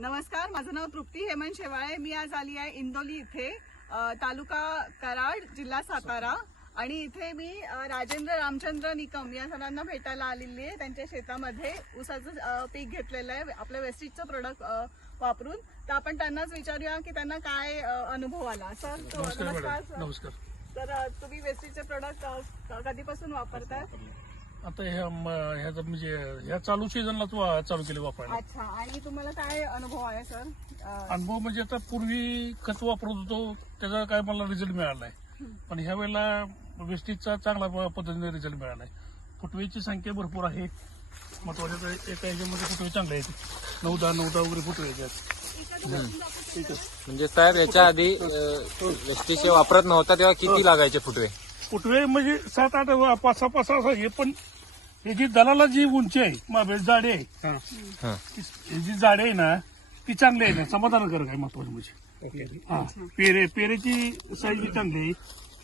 नमस्कार, माझं नाव तृप्ती हेमंत शेवाळे. मी आज आली आहे इंदोली इथे, तालुका कराड, जिल्हा सातारा. आणि इथे मी राजेंद्र रामचंद्र निकम या सरांना भेटायला आलेली आहे. त्यांच्या शेतामध्ये ऊसाचं पीक घेतलेलं आहे आपल्या वेस्टिजचं प्रोडक्ट वापरून. तर आपण त्यांनाच विचारूया की त्यांना काय अनुभव आला. सर नमस्कार. नमस्कार. तर तुम्ही वेस्टिजचे प्रोडक्ट कधीपासून वापरताय? आता ह्याचा म्हणजे ह्या चालू सीझनला चालू केले वापरायला. अच्छा, आणि तुम्हाला काय अनुभव आहे सर? अनुभव म्हणजे आता पूर्वी खत वापरत होतो त्याचा काय मला रिझल्ट मिळाला नाही, पण ह्या वेळेला वेस्टिजचा चांगला पद्धतीने रिझल्ट मिळाला आहे. फुटवेची संख्या भरपूर आहे. महत्वाचं एका ह्याच्यामध्ये फुटवे चांगले आहेत, 9-10 वगैरे फुटवे आहेत. म्हणजे साहेब याच्या आधी वेस्टिजचे वापरत नव्हता तेव्हा किती लागायचे फुटवे? फुटवे म्हणजे 7-8 5-6 असं हे. पण हे जी दलाला जी उंची आहे मागे जाडी आहे, ही जी जाडी आहे ना ती चांगली आहे ना, समाधानकारक आहे. महत्वाचं म्हणजे हा पेरेची साईज चांगली आहे.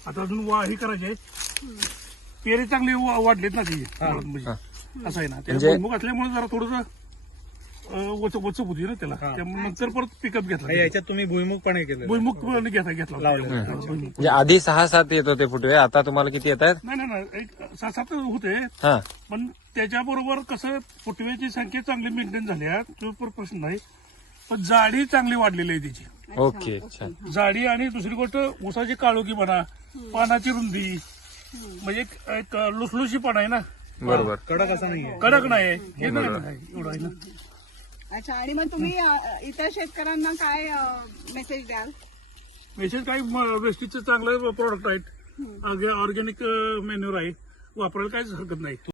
आता अजून हे करायचे, पेरे चांगली वाढलेत ना ती म्हणजे असं आहे ना. त्याला भुईमुग असल्यामुळे जरा थोडंसं वचक होती ना त्याला, त्यामुळे नंतर परत पिकअप घेतला. याच्यात तुम्ही भुईमुग पण केलं? भुईमुग घेतला. म्हणजे आधी 6-7 येत होते फुटवे, आता तुम्हाला किती येत आहेत? नाही, एक 6-7 होते. हा, पण त्याच्याबरोबर कसं फुटव्याची संख्या चांगली मेंटेन झाली, तो प्रश्न नाही. पण जाडी चांगली वाढलेली आहे त्याची. ओके, छान. जाडी आणि दुसरी गोष्ट ऊसाची काळोखी म्हणा, पानाची रुंदी, म्हणजे एक लुसलुशीपणा आहे ना. बरोबर. कडक असं नाहीये. कडक नाही हे नाही एवढं आहे ना. अच्छा, आणि मग तुम्ही इतर शेतकऱ्यांना काय मेसेज द्याल? मेसेज काही वेस्टिजचं चांगलं प्रोडक्ट आहेत, ऑर्गॅनिक मॅन्युअर आहे, वापरायला काहीच हरकत नाही.